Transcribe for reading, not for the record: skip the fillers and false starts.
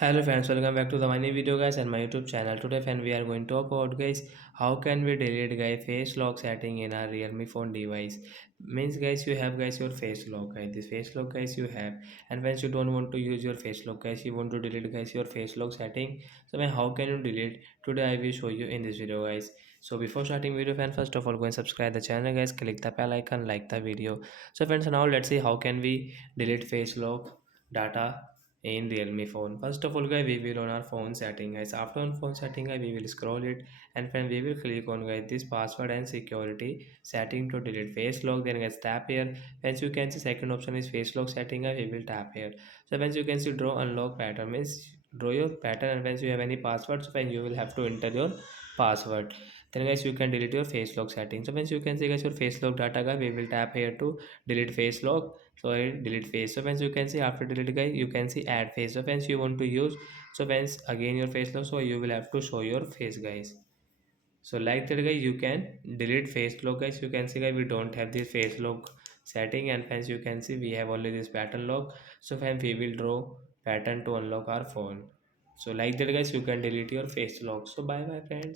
Hello friends, welcome back to the my new video guys and my YouTube channel. Today friend we are going to talk about guys how can we delete guys face lock setting in our Realme phone device. Means guys you have guys your face lock guys, this face lock guys you have, and once you don't want to use your face lock guys, you want to delete guys your face lock setting. So man, how can you delete? Today I will show you in this video guys. So before starting video friend, first of all go and subscribe the channel guys, click the bell icon, like the video. So friends, now let's see how can we delete face lock data in Realme phone. First of all guys, we will on our phone setting guys. After on phone setting guys, we will scroll it, and then we will click on guys this password and security setting to delete face lock. Then guys tap here. Once you can see second option is face lock setting guys, we will tap here. So once you can see draw unlock pattern means draw your pattern, and once you have any password, so then you will have to enter your password. Then guys you can delete your face lock setting. So once you can see guys your face lock data guys, we will tap here to delete face lock. So I delete face. So once you can see after delete guys, you can see add face. So once you want to use, so once again your face lock, so you will have to show your face guys. So like that guys, you can delete face lock guys. You can see guys we don't have this face lock setting, and hence you can see we have only this pattern lock. So hence we will draw pattern to unlock our phone. So like that guys, you can delete your face lock. So bye bye friends.